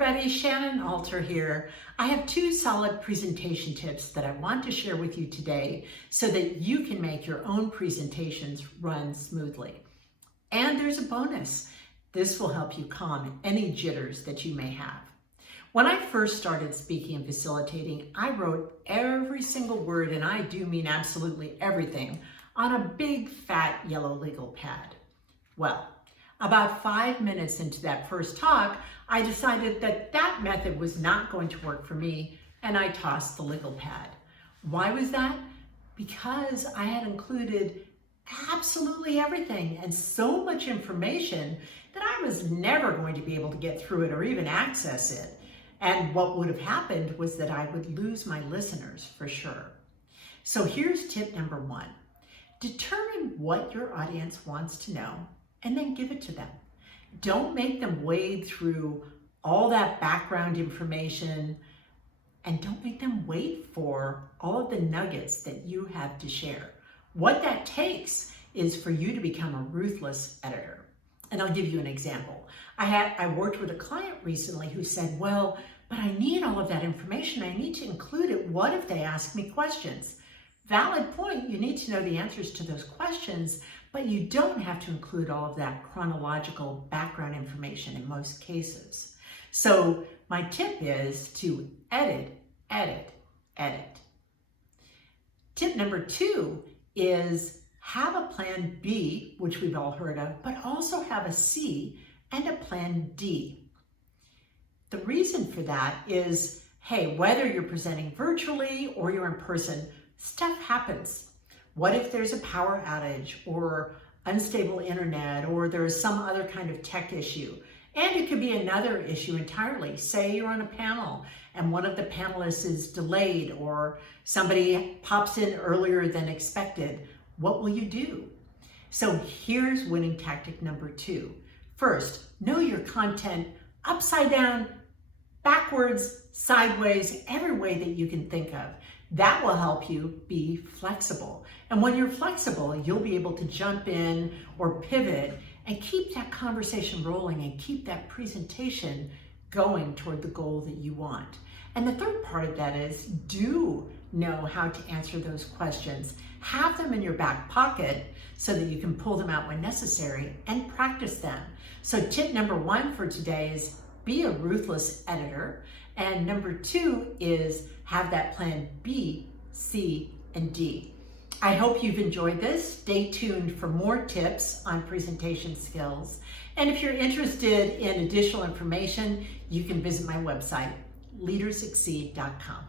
everybody, Shannon Alter here. I have two solid presentation tips that I want to share with you today so that you can make your own presentations run smoothly. And there's a bonus. This will help you calm any jitters that you may have. When I first started speaking and facilitating, I wrote every single word, and I do mean absolutely everything, on a big fat yellow legal pad. Well, about 5 minutes into that first talk, I decided that that method was not going to work for me, and I tossed the legal pad. Why was that? Because I had included absolutely everything and so much information that I was never going to be able to get through it or even access it. And what would have happened was that I would lose my listeners for sure. So here's tip number one. Determine what your audience wants to know and then give it to them. Don't make them wade through all that background information, and don't make them wait for all of the nuggets that you have to share. What that takes is for you to become a ruthless editor. And I'll give you an example. I worked with a client recently who said, well, but I need all of that information. I need to include it. What if they ask me questions? Valid point. You need to know the answers to those questions, but you don't have to include all of that chronological background information in most cases. So my tip is to edit, edit, edit. Tip number two is have a plan B, which we've all heard of, but also have a C and a plan D. The reason for that is, hey, whether you're presenting virtually or you're in person, stuff happens. What if there's a power outage or unstable internet or there's some other kind of tech issue? And it could be another issue entirely. Say you're on a panel and one of the panelists is delayed or somebody pops in earlier than expected. What will you do? So here's winning tactic number two. First, know your content upside down, backwards, sideways, every way that you can think of. That will help you be flexible. And when you're flexible, you'll be able to jump in or pivot and keep that conversation rolling and keep that presentation going toward the goal that you want. And the third part of that is do know how to answer those questions. Have them in your back pocket so that you can pull them out when necessary and practice them. So tip number one for today is be a ruthless editor. And number two is have that plan B, C, and D. I hope you've enjoyed this. Stay tuned for more tips on presentation skills. And if you're interested in additional information, you can visit my website, leadersucceed.com.